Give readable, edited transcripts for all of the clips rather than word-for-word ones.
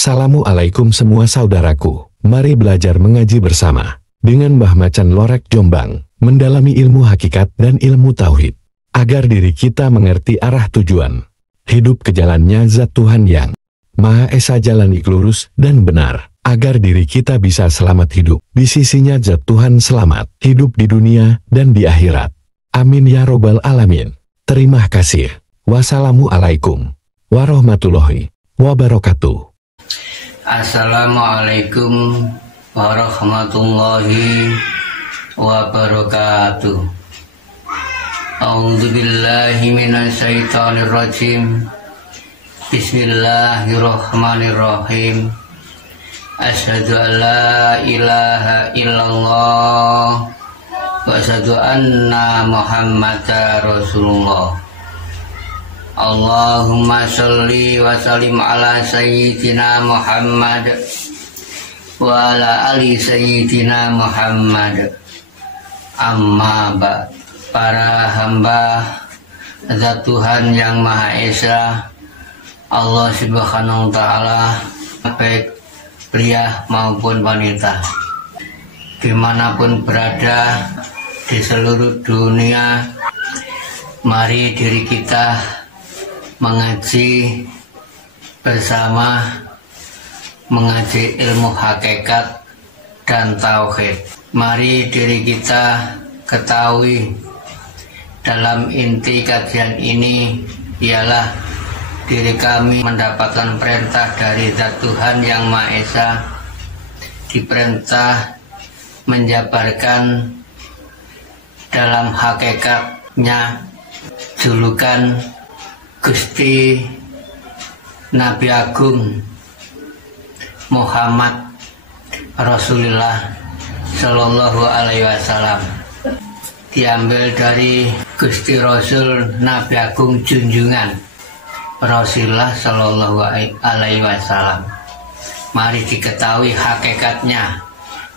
Assalamualaikum semua saudaraku. Mari belajar mengaji bersama dengan Mbah Macan Lorek Jombang, mendalami ilmu hakikat dan ilmu tauhid, agar diri kita mengerti arah tujuan hidup ke jalannya Zat Tuhan yang Maha Esa, jalan lurus dan benar, agar diri kita bisa selamat hidup di sisinya Zat Tuhan, selamat hidup di dunia dan di akhirat. Amin ya robbal alamin. Terima kasih. Wassalamualaikum warahmatullahi wabarakatuh. Assalamualaikum warahmatullahi wabarakatuh. A'udzu billahi minasyaitonir rajim. Bismillahirrahmanirrahim. Asyhadu an la ilaha illallah wa asyhadu anna Muhammadar Rasulullah. Allahumma sholli wa sallim ala sayyidina Muhammad wa ala ali sayyidina Muhammad. Amma ba'd. Para hamba Zat Tuhan yang Maha Esa, Allah Subhanahu wa Ta'ala, baik pria maupun wanita, dimanapun berada di seluruh dunia, mari diri kita mengaji bersama, mengaji ilmu hakikat dan tauhid. Mari diri kita ketahui dalam inti kajian ini ialah diri kami mendapatkan perintah dari Zat Tuhan yang Maha Esa, diperintah menjabarkan dalam hakikatnya julukan Gusti Nabi Agung Muhammad Rasulullah Sallallahu Alaihi Wasallam, diambil dari Gusti Rasul Nabi Agung junjungan Rasulullah Sallallahu Alaihi Wasallam. Mari diketahui hakikatnya.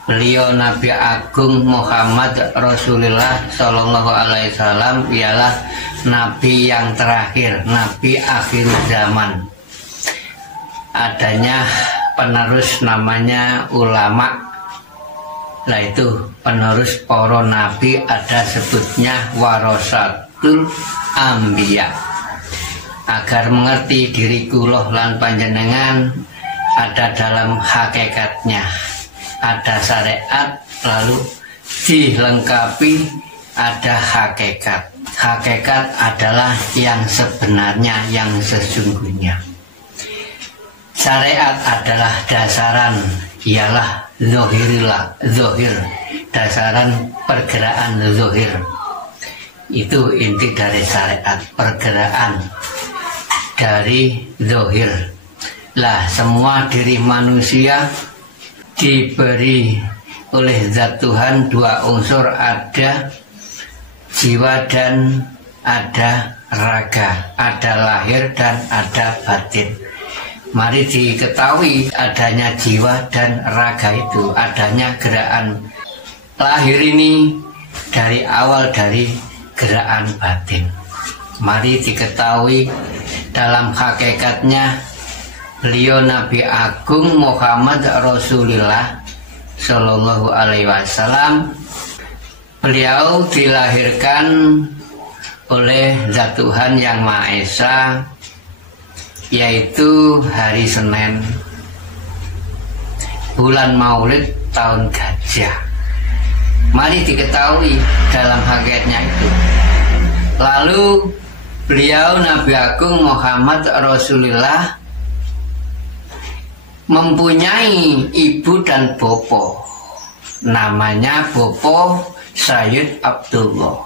Beliau Nabi Agung Muhammad Rasulullah Sallallahu Alaihi Wasallam ialah Nabi yang terakhir, Nabi akhir zaman. Adanya penerus namanya ulama. Nah itu penerus para nabi, ada sebutnya warasatul anbiya. Agar mengerti diri kula lan panjenengan ada dalam hakikatnya, ada syariat, lalu dilengkapi ada hakikat. Hakikat adalah yang sebenarnya, yang sesungguhnya. Syariat adalah dasaran, ialah zohir, dasaran pergerakan zohir. Itu inti dari syariat, pergerakan dari zohir. Lah semua diri manusia diberi oleh Zat Tuhan dua unsur, ada jiwa dan ada raga, ada lahir dan ada batin. Mari diketahui adanya jiwa dan raga itu, adanya gerakan lahir ini dari awal dari gerakan batin. Mari diketahui dalam hakikatnya beliau Nabi Agung Muhammad Rasulullah Sallallahu Alaihi Wasallam. Beliau dilahirkan oleh Zat Tuhan yang Maha Esa, yaitu hari Senin, bulan Maulid, tahun Gajah. Mari diketahui dalam hakikatnya itu. Lalu beliau Nabi Agung Muhammad Rasulullah mempunyai ibu dan bopo. Namanya bopo Sayyid Abdullah.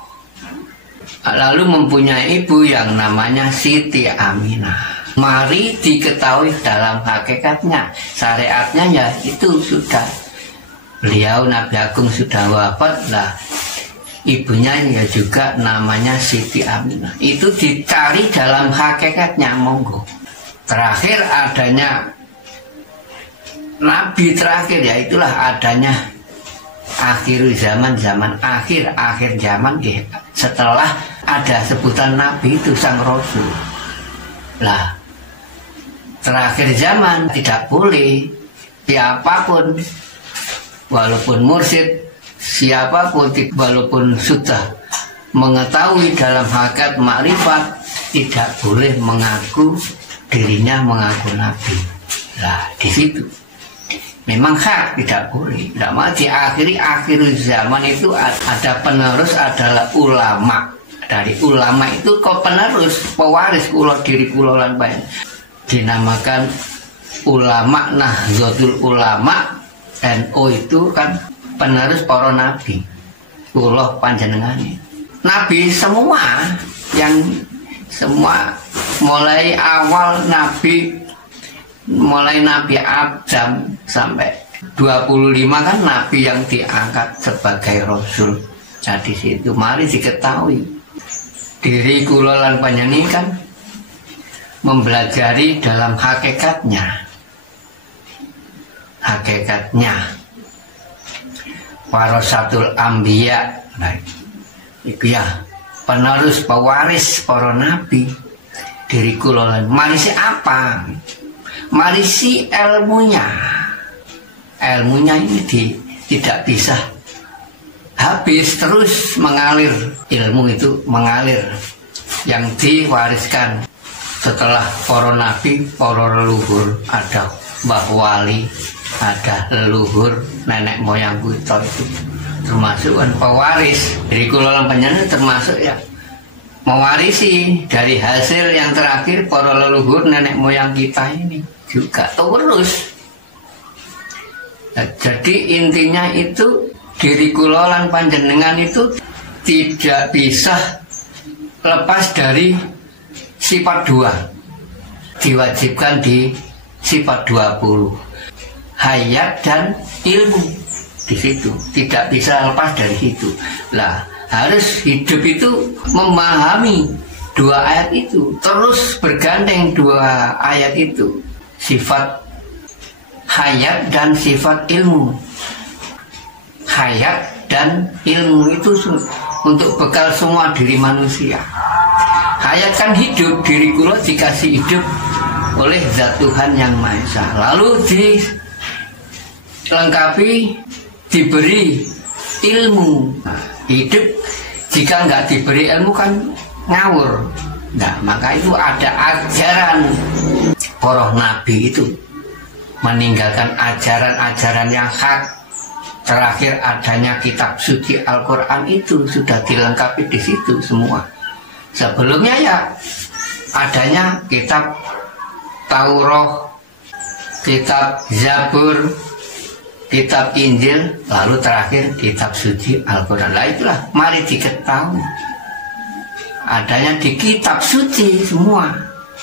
Lalu mempunyai ibu yang namanya Siti Aminah. Mari diketahui dalam hakikatnya, syariatnya ya itu sudah. Beliau Nabi Agung sudah wafat, lah ibunya ya juga namanya Siti Aminah. Itu dicari dalam hakikatnya, monggo. Terakhir adanya Nabi terakhir, ya itulah adanya akhir zaman, zaman akhir zaman. Setelah ada sebutan Nabi itu sang Rasul. Lah terakhir zaman tidak boleh siapapun, walaupun mursyid, siapapun, walaupun sudah mengetahui dalam hakikat makrifat, tidak boleh mengaku dirinya mengaku nabi. Nah, di situ memang hak tidak boleh. Tidak mau diakhiri akhir zaman itu ada penerus adalah ulama. Dari ulama itu kok penerus, pewaris kula diri kula lan bayan. Dinamakan ulama Nahdlatul Ulama. NU itu kan penerus para nabi. Kula panjenengane. Nabi semua yang semua mulai awal nabi, mulai Nabi Adam sampai 25 kan nabi yang diangkat sebagai rasul. Nah di situ mari diketahui diri kula lan panjenengan kan mempelajari dalam hakikatnya warasatul anbiya. Nah, itu ya penerus pewaris para nabi. Diri kula lan marisi apa? Marisi ilmunya ini tidak bisa habis, terus mengalir. Ilmu itu mengalir yang diwariskan setelah para nabi, para leluhur. Ada Mbah Wali, ada leluhur nenek moyang kita itu termasuk kan pewaris. Dari kula lan panjenengan termasuk ya mewarisi dari hasil yang terakhir para leluhur nenek moyang kita ini juga terus. Nah, jadi intinya itu diri kula lan panjenengan itu tidak bisa lepas dari sifat dua, diwajibkan di sifat 20, hayat dan ilmu. Di situ tidak bisa lepas dari situ. Lah harus hidup itu memahami dua ayat itu, terus bergandeng dua ayat itu, sifat hayat dan sifat ilmu. Hayat dan ilmu itu untuk bekal semua diri manusia. Hayat kan hidup, diri kula dikasih hidup oleh Zat Tuhan Yang Maha Esa. Lalu dilengkapi, diberi ilmu. Nah, hidup jika nggak diberi ilmu kan ngawur. Nah, maka itu ada ajaran para nabi itu meninggalkan ajaran-ajaran yang hak. Terakhir adanya kitab suci Al-Quran itu sudah dilengkapi di situ semua. Sebelumnya ya adanya kitab Taurat, kitab Zabur, kitab Injil, lalu terakhir kitab suci Al-Quran. Nah itulah mari diketahui adanya di kitab suci semua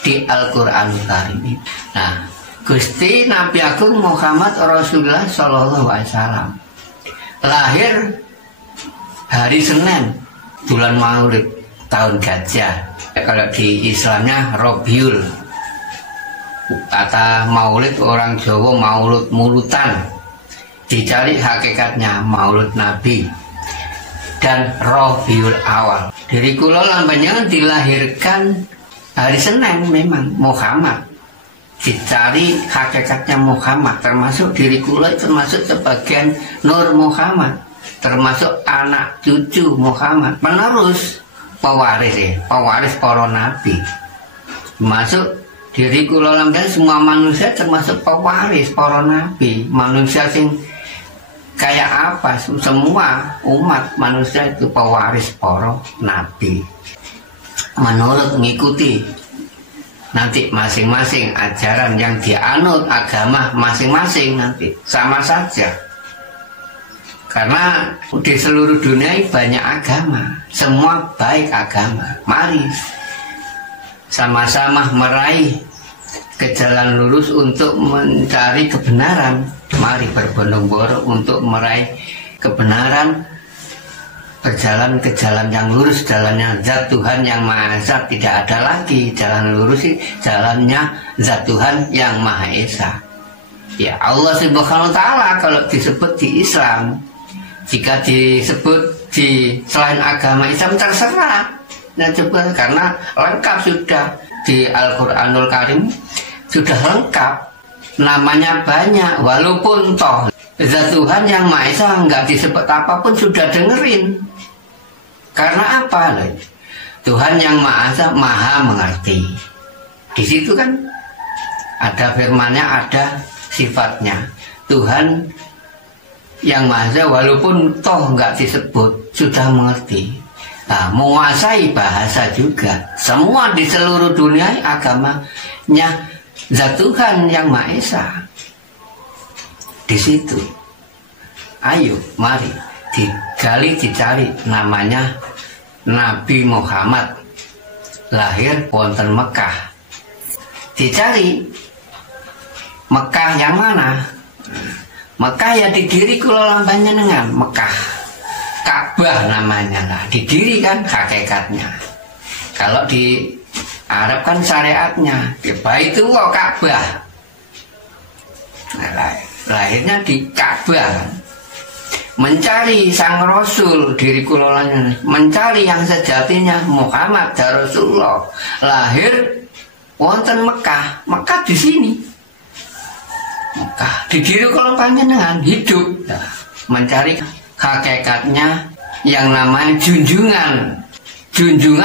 di Al-Quran Karim. Nah, Gusti Nabi Agung Muhammad Rasulullah Sallallahu Alaihi Wasallam lahir hari Senin bulan Maulid tahun Gajah. Kalau di Islamnya Robiul. Kata Maulid orang Jawa Maulud mulutan. Dicari hakikatnya Maulud Nabi dan Robiul Awal. Diri kula lan panjenengan dilahirkan hari Senin memang Muhammad. Dicari hakikatnya Muhammad, termasuk diri kula termasuk sebagian Nur Muhammad, termasuk anak cucu Muhammad, penerus pewaris ya, pewaris para nabi. Masuk diri kula lan semua manusia termasuk pewaris para nabi. Manusia sing kayak apa? Semua umat manusia itu pewaris para nabi. Menurut mengikuti nanti masing-masing ajaran yang dianut agama masing-masing nanti sama saja. Karena di seluruh dunia banyak agama, semua baik agama. Mari sama-sama meraih ke jalan lurus untuk mencari kebenaran. Mari berbondong-bondong untuk meraih kebenaran, berjalan ke jalan yang lurus, jalannya Zat Tuhan Yang Maha Esa. Tidak ada lagi jalan lurus, jalannya Zat Tuhan Yang Maha Esa. Ya Allah Subhanahu wa Ta'ala kalau disebut di Islam, jika disebut di selain agama Islam terserah. Nah, coba karena lengkap sudah di Al-Quranul Karim sudah lengkap, namanya banyak. Walaupun toh Zat Tuhan yang Maha Esa nggak disebut apapun sudah dengerin. Karena apa? Tuhan yang Maha Esa maha mengerti. Di situ kan ada firman-Nya, ada sifatnya. Tuhan yang Maha Esa walaupun toh nggak disebut sudah mengerti. Nah, menguasai bahasa juga. Semua di seluruh dunia agamanya Zat Tuhan yang Maha Esa. Di situ, ayo, mari digali, dicari. Namanya Nabi Muhammad, lahir wonten Mekah. Dicari Mekah yang mana? Mekah ya di diri kula Panjenengan, Mekah. Ka'bah namanya lah, di diri kan hakikatnya. Kalau di Arab kan syariatnya, di Baitullah Ka'bah. Nah, lahirnya di Ka'bah. Mencari sang Rasul, diri kula mencari yang sejatinya Muhammad Rasulullah, lahir wonten Mekah. Mekah di sini. Mekah di diri kula Panjenengan hidup. Nah, mencari hakikatnya yang namanya junjungan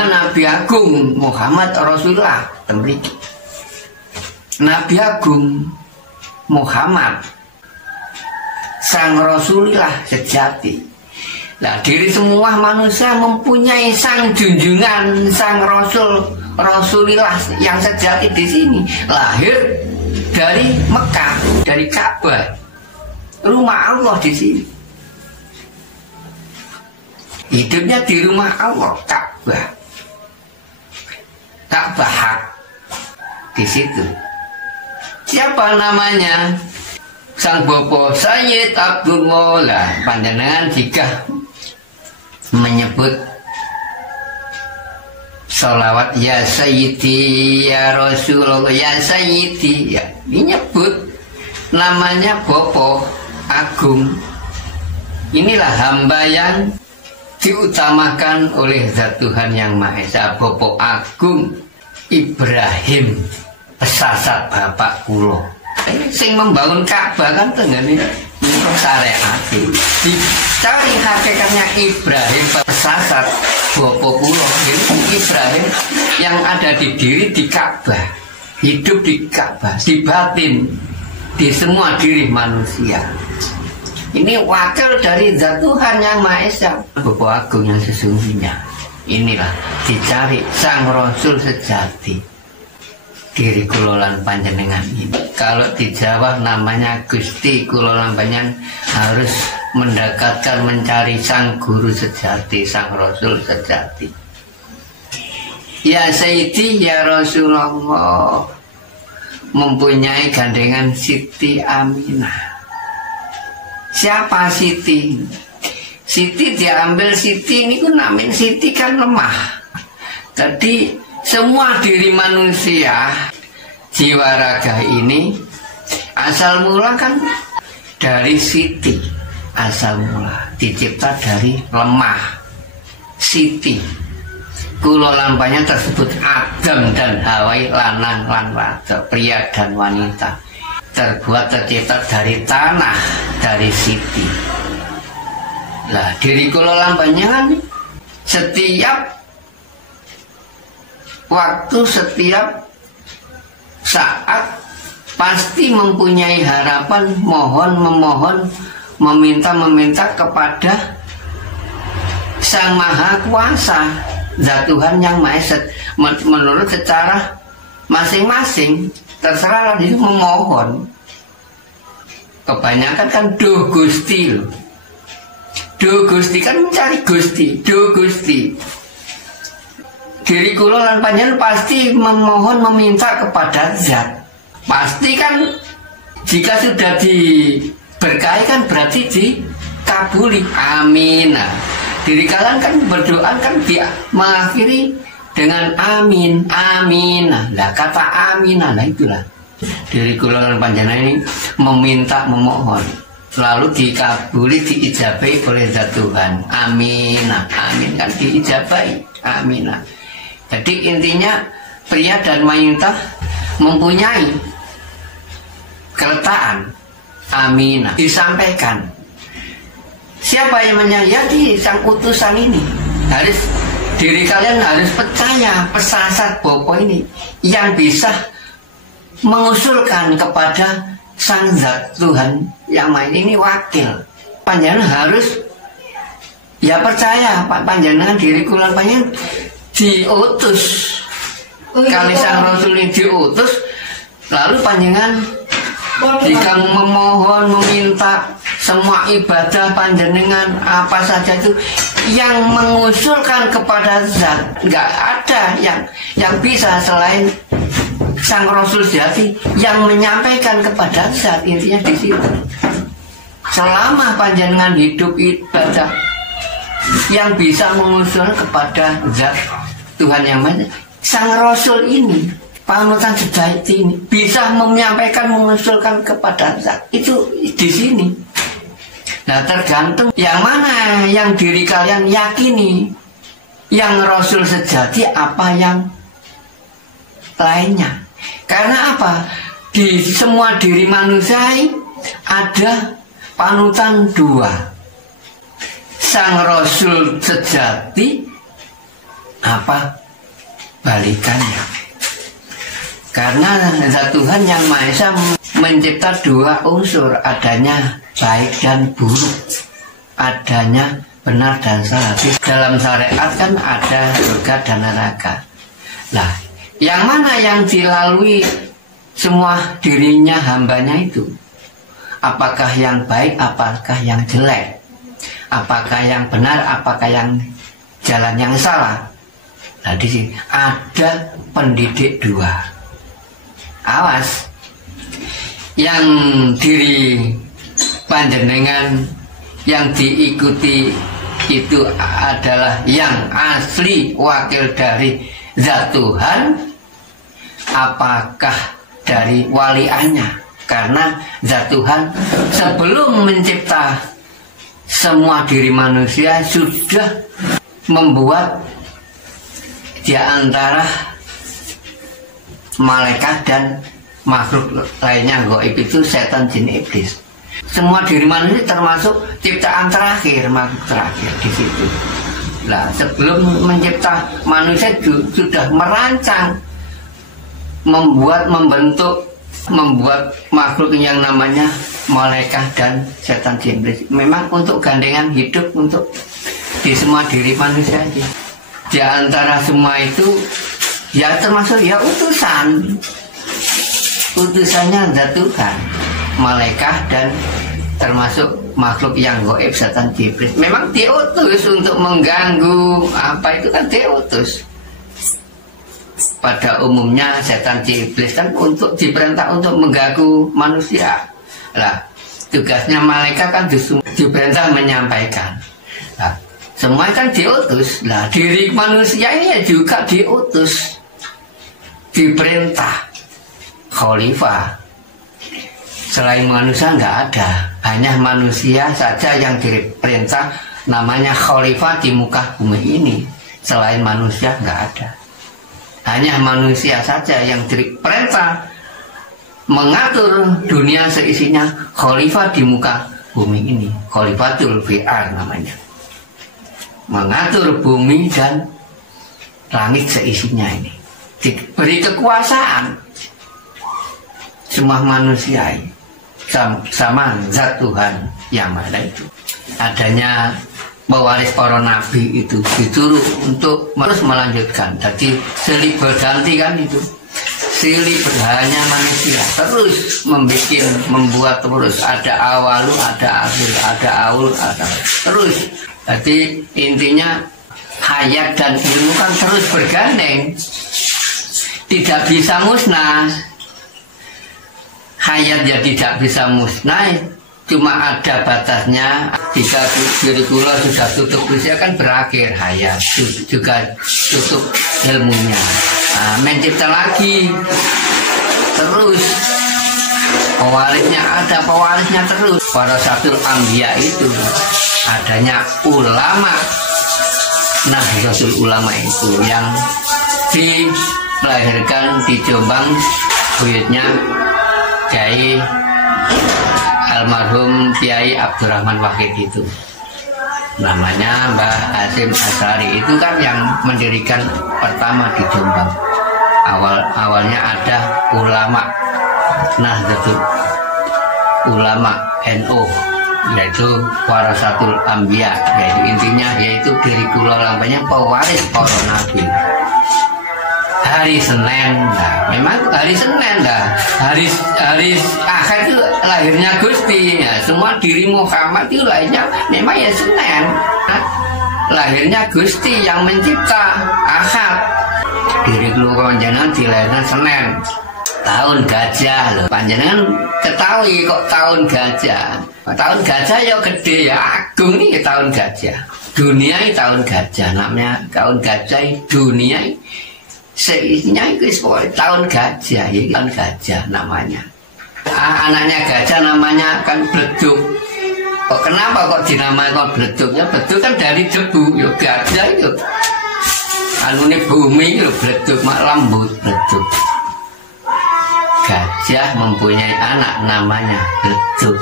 Nabi Agung Muhammad Rasulullah. Nabi Agung Muhammad sang Rasulullah sejati. Nah, diri semua manusia mempunyai sang junjungan, sang Rasulullah yang sejati di sini. Lahir dari Mekah, dari Ka'bah, rumah Allah di sini. Hidupnya di rumah Allah, Ka'bah. Ka'bah hak di situ. Siapa namanya? Sang Bopo Sayyid Abdul Maula. Panjenengan jika menyebut sholawat ya Sayyidi ya Rasulullah ya Sayyidi, ya menyebut namanya Bopo Agung. Inilah hamba yang diutamakan oleh Zat Tuhan yang Maha Esa, Bopo Agung Ibrahim pesasat bapak kulo. Sing membangun Ka'bah kan tengene syariat. Dicari hakikatnya Ibrahim pesasat Bopo kulo. Ibrahim yang ada di diri di Ka'bah, hidup di Ka'bah, di batin, di semua diri manusia. Ini wakil dari Zat Tuhan yang Maha Esa, Bopo Agung yang sesungguhnya. Inilah dicari sang Rasul sejati. Diri kulolan panjenengan ini. Kalau di Jawa namanya Gusti, kulolan panjenengan harus mendekatkan mencari sang guru sejati, sang Rasul sejati. Ya Sayyidi ya Rasulullah, mempunyai gandengan Siti Aminah. Siapa Siti? Siti diambil Siti ini kan namin Siti kan lemah. Jadi semua diri manusia jiwa raga ini asal mula kan dari Siti. Asal mula dicipta dari lemah Siti. Kulo lampanya tersebut Adam dan Hawa, lanang lan wadon, pria dan wanita. Tercipta dari tanah, dari Siti. Lah diri kulo lampanya kan setiap waktu, setiap saat pasti mempunyai harapan, memohon, meminta kepada Sang Maha Kuasa, Zat Tuhan yang Maha Esa. Menurut secara masing-masing, terserah dia memohon. Kebanyakan kan do Gusti loh. Do Gusti kan mencari Gusti, do Gusti. Diri kulo lan panjenengan pasti memohon, meminta kepada Zat. Pasti kan jika sudah diberkahi kan berarti dikabuli. Amin. Nah, diri kalian kan berdoa kan dia mengakhiri dengan amin, amin. Nah, kata amin, nah itulah diri kulo lan panjenengan ini meminta, memohon, lalu dikabuli, diijabahi oleh Zat Tuhan. Amin. Nah, amin kan diijabahi. Amin. Nah, jadi intinya pria dan wanita mempunyai keletakan. Aminah disampaikan. Siapa yang menyayati sang utusan ini? Diri kalian harus percaya pesasat Bopo ini yang bisa mengusulkan kepada sang zat Tuhan yang main ini wakil. Panjenengan harus ya percaya panjenengan diri kula panjenengan diutus. Kali sang Rasul ini diutus, lalu panjenengan jika memohon, meminta semua ibadah panjenengan apa saja itu yang mengusulkan kepada zat, nggak ada yang bisa selain sang Rasul sejati yang menyampaikan kepada zat. Intinya di situ. Selama panjenengan hidup ibadah, yang bisa mengusul kepada zat Tuhan yang Maha, sang Rasul ini, panutan sejati ini bisa menyampaikan, mengusulkan kepada zat itu di sini. Nah, tergantung yang mana yang diri kalian yakini, yang Rasul sejati apa yang lainnya. Karena apa? Di semua diri manusia ada panutan dua, sang Rasul sejati apa balikannya. Karena zat Tuhan yang Maha Esa mencipta dua unsur, adanya baik dan buruk, adanya benar dan salah. Dalam syariat kan ada surga dan neraka. Nah, yang mana yang dilalui semua dirinya hambanya itu? Apakah yang baik, apakah yang jelek? Apakah yang benar, apakah yang jalan yang salah? Nah, di sini ada pendidik dua. Awas, yang diri panjenengan yang diikuti itu adalah yang asli wakil dari zat Tuhan, apakah dari waliannya? Karena zat Tuhan sebelum mencipta semua diri manusia sudah membuat di antara malaikat dan makhluk lainnya gaib itu setan, jin, iblis. Semua diri manusia termasuk ciptaan terakhir, makhluk terakhir di situ. Nah, sebelum mencipta manusia sudah merancang, membentuk makhluk yang namanya malaikat dan setan, jin, iblis. Memang untuk gandengan hidup untuk di semua diri manusia aja. Di antara semua itu ya termasuk ya utusannya zat Tuhan, malaikat dan termasuk makhluk yang gaib, setan, iblis. Memang diutus untuk mengganggu apa itu kan diutus. Pada umumnya setan, iblis kan untuk diperintah untuk mengganggu manusia. Lah, tugasnya malaikat kan justru diperintah menyampaikan. Lah, semua kan diutus. Nah, diri manusia ini juga diutus, diperintah khalifah. Selain manusia nggak ada, hanya manusia saja yang diperintah namanya khalifah di muka bumi ini. Selain manusia nggak ada, hanya manusia saja yang diperintah mengatur dunia seisinya, khalifah di muka bumi ini. Khalifatul fi'al namanya, mengatur bumi dan langit seisinya ini, diberi kekuasaan semua manusia ini sama zat Tuhan yang Maha itu. Adanya pewaris para nabi itu disuruh untuk terus melanjutkan. Jadi silih berganti kan itu, silih berhanya manusia terus membuat terus, ada awal, ada akhir, ada awal, ada terus. Jadi intinya hayat dan ilmu kan terus bergandeng, tidak bisa musnah. Hayat ya tidak bisa musnah, cuma ada batasnya. Jika diri kula sudah tutup usia kan berakhir hayat, juga tutup ilmunya. Nah, mencipta lagi terus, pewarisnya ada, pewarisnya terus. Para satul ambia itu adanya ulama. Nah, satul ulama itu yang dilahirkan di Jombang, buyutnya Kiai almarhum Kiai Abdurrahman Wahid itu. Namanya Mbah Hasyim Asy'ari, itu kan yang mendirikan pertama di Jombang. Awalnya ada ulama Nahdlatul Ulama NU, yaitu Warasatul Anbiya, yaitu intinya yaitu diri kula lampanya pewaris para nabi. Hari Senin, nah, memang hari Senin dah, hari Ahad itu lahirnya Gusti, ya. Semua diri Muhammad itu lahirnya memang ya Senin, nah, lahirnya Gusti yang mencipta Ahad. Diri kula panjenengan dilahirkan Senin, tahun gajah loh. Panjenengan ketahui kok tahun gajah. Tahun gajah ya gede ya agung nih tahun gajah. Dunia ini tahun gajah, namanya tahun gajah dunia ini. Seisinya itu tahun gajah, ya tahun gajah namanya. Anaknya gajah namanya kan Bledug. Kok kenapa kok dinamakan Bledug? Ya Bledug kan dari debu, ya gajah itu. Anune bumi itu Bledug, mak lembut Bledug. Gajah mempunyai anak namanya Bledug.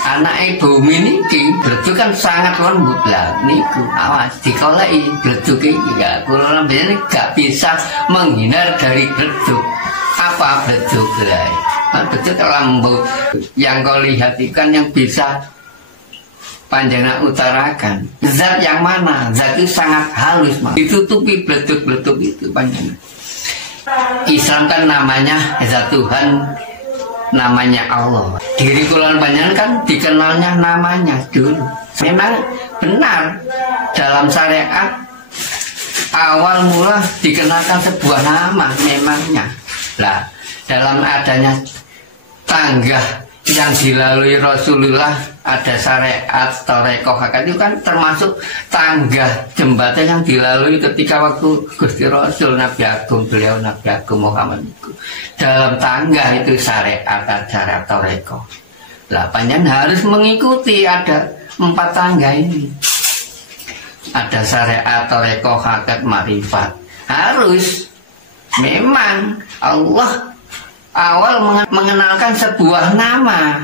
Anak bumi ini Bledug kan sangat lembut lah. Niku awas dikolai Bledug ini ya. Kalau biasanya gak bisa menghindar dari Bledug. Apa Bledug lah? Bledug lembut. Yang kau lihat ikan yang bisa panjenengan utarakan. Zat yang mana? Zat itu sangat halus, ditutupi Bledug itu panjenengan. Islam kan namanya Zat Tuhan, namanya Allah. Diri kula panjenengan kan dikenalnya namanya dulu. Memang benar dalam syariat awal mula dikenalkan sebuah nama memangnya. Lah dalam adanya tangga yang dilalui Rasulullah, ada syariat Thariqah itu kan termasuk tangga jembatan yang dilalui ketika waktu Gusti Rasul Nabi Agung, beliau Nabi Agung Muhammad itu. Dalam tangga itu syariat Thariqah. Lah panjenengan harus mengikuti ada 4 tangga ini. Ada syariat Thariqah Hakikat Ma'rifat. Harus memang Allah awal mengenalkan sebuah nama.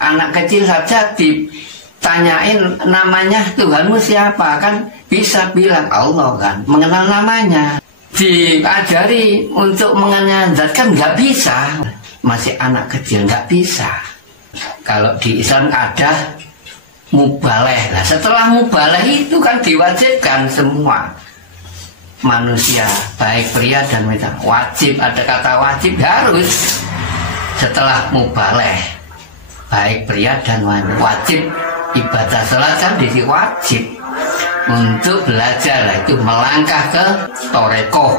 Anak kecil saja ditanyain namanya Tuhanmu siapa, kan bisa bilang Allah kan, mengenal namanya. Diajari untuk mengenal zat kan nggak bisa, masih anak kecil nggak bisa. Kalau di Islam ada mubaleh. Nah, setelah mubaleh itu kan diwajibkan semua manusia, baik pria dan wanita, wajib, ada kata wajib, harus setelah mubaleh, baik pria dan wanita, wajib ibadah salat kan disi wajib untuk belajar, itu melangkah ke Thariqah,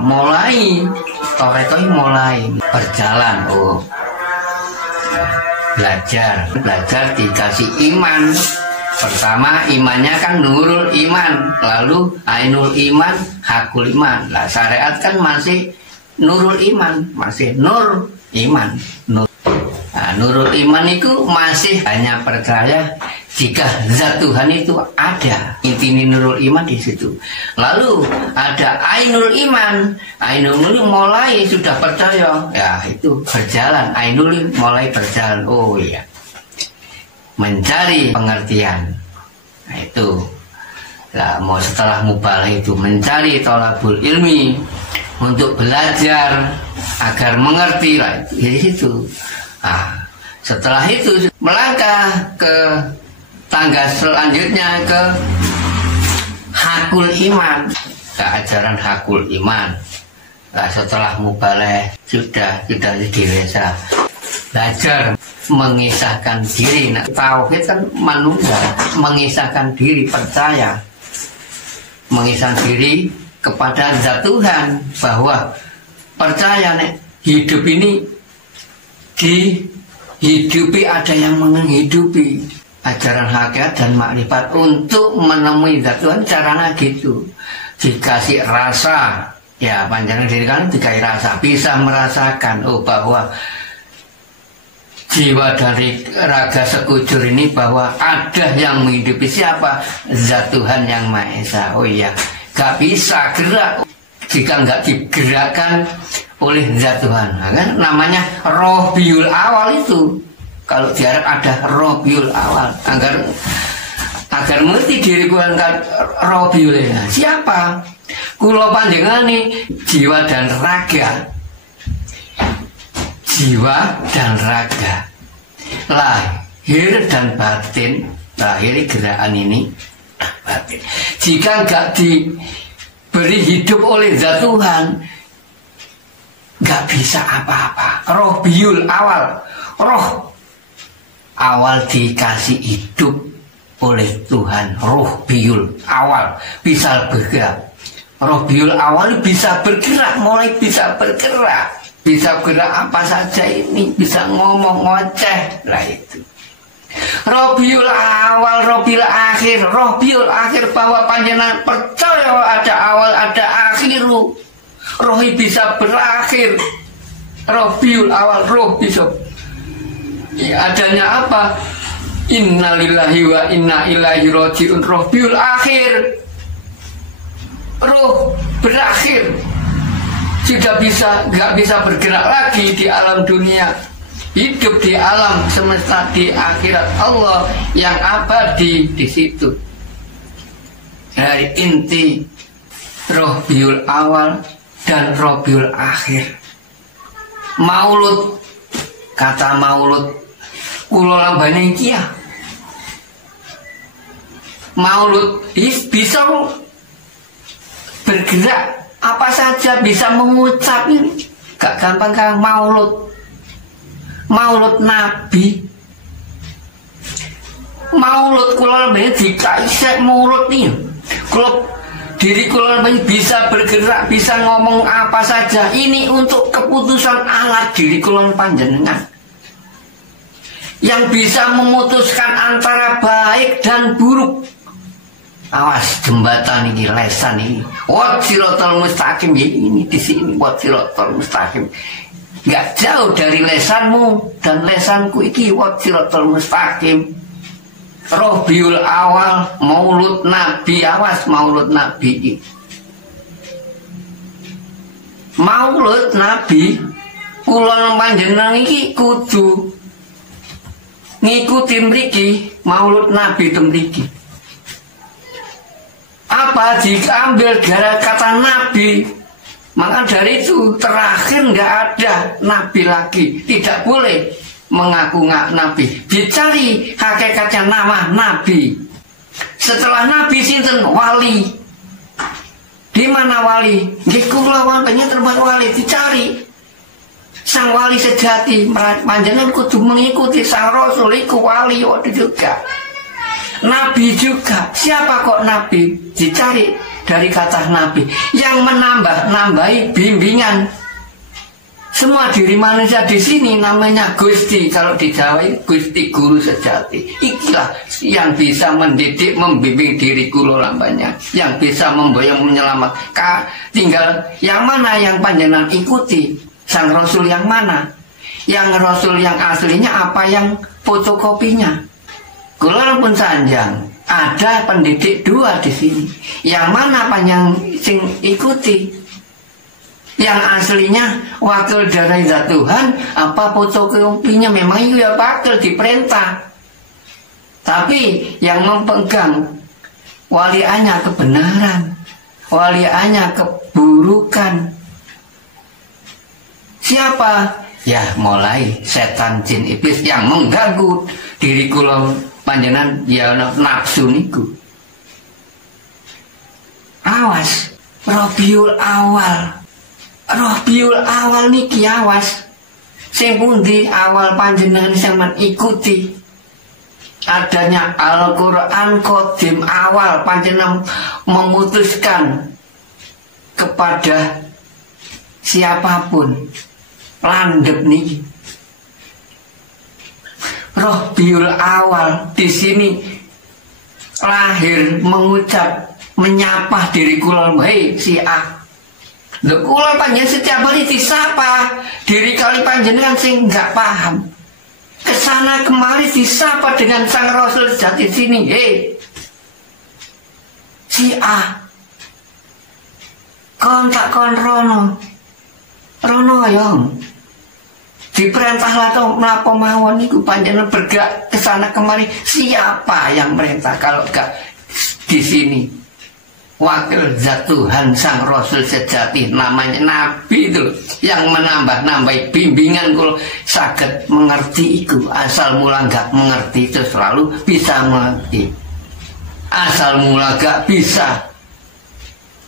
mulai Thariqah mulai berjalan, belajar dikasih iman. Pertama imannya kan nurul iman, lalu ainul iman, hakul iman. Lah syariat kan masih nurul iman, masih nur iman. Nah, nurul iman itu masih hanya percaya jika zat Tuhan itu ada. Inti nurul iman di situ. Lalu ada ainul iman. Ainul iman mulai sudah percaya, ya itu berjalan. Ainul mulai berjalan. Oh iya. Mencari pengertian. Nah itu lah, mau setelah mubalah itu mencari thalabul ilmi untuk belajar agar mengerti lah, jadi itu. Nah, setelah itu melangkah ke tangga selanjutnya ke hakul iman, ke ajaran hakul iman. Nah, setelah mubalah sudah di desa belajar mengisahkan diri. Nah, tauhid kan manusia mengisahkan diri, percaya mengisahkan diri kepada zat Tuhan, bahwa percaya nek hidup ini dihidupi, ada yang menghidupi. Ajaran hakikat dan makrifat untuk menemui zat Tuhan caranya gitu, dikasih rasa, ya panjangan diri kan dikasih rasa, bisa merasakan bahwa jiwa dari raga sekujur ini bahwa ada yang menghidupi. Siapa? Zat Tuhan yang Maha Esa. Oh iya, gak bisa gerak jika nggak digerakkan oleh zat Tuhan. Nah, kan namanya Robiul Awal itu. Kalau di Arab ada Robiul Awal, agar mengerti diri kula Robiul. Siapa? Kula panjenengane jiwa dan raga. Jiwa dan raga. Lahir dan batin. Lahir gerakan ini batin. Jika enggak diberi hidup oleh zat Tuhan, enggak bisa apa-apa. Robiul Awal. Roh awal dikasih hidup oleh Tuhan. Robiul Awal bisa bergerak. Robiul Awal bisa bergerak, mulai bisa bergerak. Bisa bergerak apa saja ini, bisa ngomong ngoceh lah itu. Robiul Awal, Robiul Akhir. Robiul Akhir bahwa panjenengan percaya ada awal, ada akhir. Roh bisa berakhir. Robiul Awal, roh bisa. Adanya apa? Innalillahi wa inna ilaihi rajiun. Robiul Akhir. Roh berakhir. Sudah nggak bisa bergerak lagi di alam dunia. Hidup di alam semesta, di akhirat Allah yang abadi di situ. Dari inti Robiul Awal dan Robiul Akhir. Maulud, kata maulud, kula lambane iki ya. Maulud bisa bergerak, apa saja bisa mengucap ini. Gak gampang kan maulud. Maulud Nabi. Maulud kula lambene dikaisek maulud nih. Diri kula lambene bisa bergerak, bisa ngomong apa saja. Ini untuk keputusan alat diri kula panjenengan. Yang bisa memutuskan antara baik dan buruk. Awas jembatan ini, lesan ini. Wat siratal mustaqim ini di sini. Wat siratal mustaqim. Gak jauh dari lesanmu dan lesanku iki. Wat siratal mustaqim. Robiul Awal, Maulud Nabi. Awas Maulud Nabi. Maulud Nabi. Kula panjenengan iki kudu ngikuti mriki Maulud Nabi temriki. Apa diambil gara kata Nabi? Maka dari itu terakhir nggak ada Nabi lagi. Tidak boleh mengaku Nabi. Dicari hakikatnya nama Nabi. Setelah Nabi sinten wali. Di mana wali? Nggih kula wonten terbuat wali dicari. Sang wali sejati panjenengan kudu mengikuti sang rasul iku wali waktu juga. Nabi juga. Siapa kok Nabi? Dicari dari kata Nabi yang menambahi bimbingan. Semua diri manusia di sini namanya Gusti. Kalau di Jawa Gusti guru sejati. Ikilah yang bisa mendidik, membimbing diri kula lambanya. Yang bisa memboyong menyelamatkan. Tinggal yang mana yang panjenengan ikuti. Sang Rasul yang mana? Yang Rasul yang aslinya apa yang fotokopinya? Kula pun sanjang. Ada pendidik dua di sini. Yang mana panjang sing ikuti? Yang aslinya wakil dari zat Tuhan, apa fotokopinya memang itu ya wakil diperintah. Tapi yang memegang waliannya kebenaran, waliannya keburukan. Siapa? Ya mulai setan jin iblis yang mengganggu diri kula panjenengan ya nafsu niku. Awas, Robiul Awal. Robiul Awal niki awas. Sing pundi awal panjenengan sampean ikuti. Adanya Al-Qur'an Qadim awal panjenengan memutuskan kepada siapapun landep nih. Robiul Awal di sini lahir mengucap menyapa diri kula, hei si A. Lho kula panjenengan setiap hari disapa diri kali panjenengan sing nggak paham. Kesana kemari disapa dengan sang Rasul sejati sini, hei si A. Kon tak kon rono. rono ya. Diperintahlah atau melapo mawon niku panjenengan bergerak ke sana kemari. Siapa yang merintah kalau gak di sini? Wakil zat Tuhan Sang Rasul sejati namanya Nabi itu yang menambah-nambahi bimbingan kalau saged mengerti itu. Asal mula gak mengerti itu selalu bisa mengerti. Asal mula gak bisa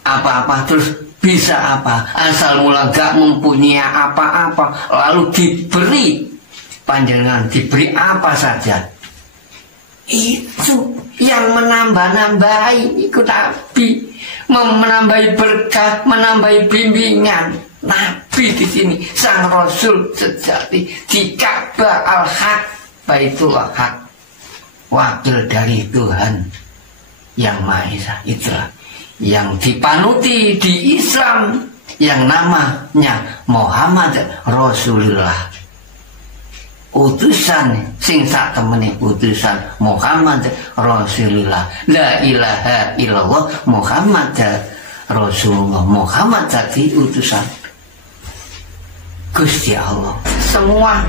apa-apa terus bisa apa. Asal mula gak mempunyai apa-apa lalu diberi panjenengan, diberi apa saja. Itu yang menambah-nambahi ikut Nabi, menambahi berkat, menambahi bimbingan. Nabi di sini Sang Rasul sejati di Ka'bah Al-Haq, Baitullah Haq, wakil dari Tuhan yang Maha Esa. Itulah yang dipanuti di Islam yang namanya Muhammad Rasulullah, utusan sing sak temene utusan Muhammad Rasulullah. La ilaha illallah Muhammad Rasulullah. Muhammad jadi utusan Gusti Allah. Semua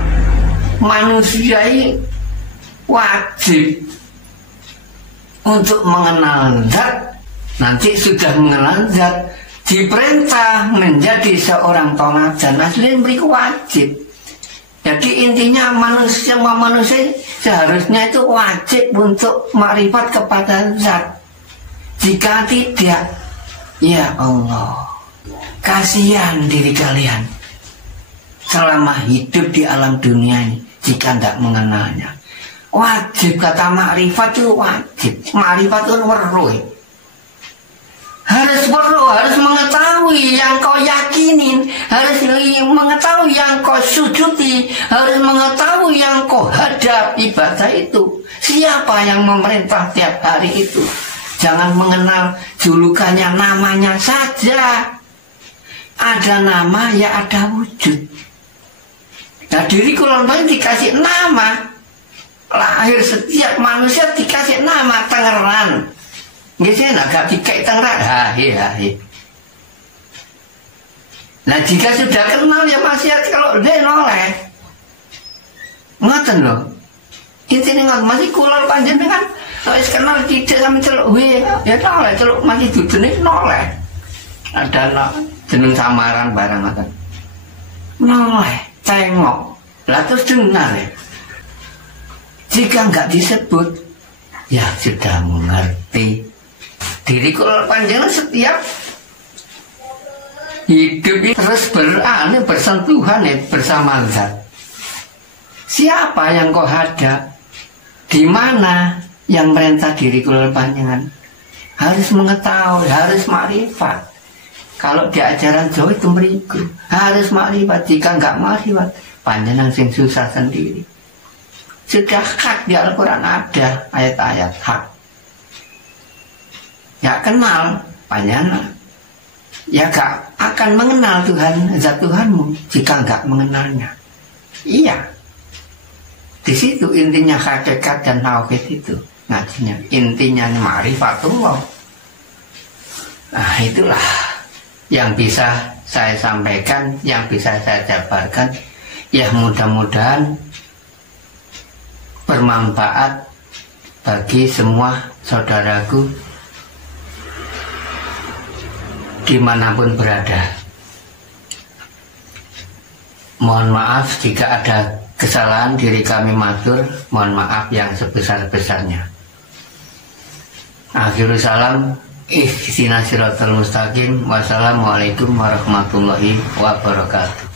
manusia ini wajib untuk mengenal zat. Nanti sudah mengenal zat, diperintah menjadi seorang toladan. Aslinya beriku wajib. Jadi intinya manusia seharusnya itu wajib untuk makrifat kepada zat. Jika tidak, ya Allah, kasihan diri kalian selama hidup di alam dunia ini jika tidak mengenalnya. Wajib, kata makrifat itu wajib. Makrifat itu weruh. Harus perlu, harus mengetahui yang kau yakinin, harus mengetahui yang kau sujudi, harus mengetahui yang kau hadap ibadah itu. Siapa yang memerintah tiap hari itu? Jangan mengenal julukannya, namanya saja. Ada nama, ya ada wujud. Nah, diri kulon dikasih nama. Lahir setiap manusia dikasih nama, Tangeran. Biasanya agak dikai Tangeran, hahi. Nah, jika sudah kenal ya masih kalau dia noleh. Ngoten loh. Intinya masih kulon panjenengan wis kenal tidak sampai celuk ya noleh, celuk masih dudune noleh. Ada jeneng samaran barang ngoten. Noleh, tengok. Lah terus dengar ya. Jika enggak disebut, ya sudah mengerti. Diri kalau panjenengan setiap hidup ini terus bersentuhan ya, bersama zat. Siapa yang kau hadap? Di mana yang merintah diri kalau panjenengan? Harus mengetahui, harus makrifat. Kalau di ajaran Jawa itu meriku, harus makrifat. Jika enggak makrifat, panjenengan sing susah sendiri. Sudah hak di Al-Quran ada ayat-ayat hak. Ya kenal panjenengan, ya gak akan mengenal Tuhan, zat Tuhanmu jika gak mengenalnya. Iya, di situ intinya hakikat dan tauhid itu ngajinya. Intinya ma'rifatullah. Nah, itulah yang bisa saya sampaikan, yang bisa saya jabarkan. Ya mudah-mudahan bermanfaat bagi semua saudaraku dimanapun berada. Mohon maaf jika ada kesalahan, diri kami matur, mohon maaf yang sebesar-besarnya. Akhirul salam, ihdinas siratal mustaqim. Wassalamualaikum warahmatullahi wabarakatuh.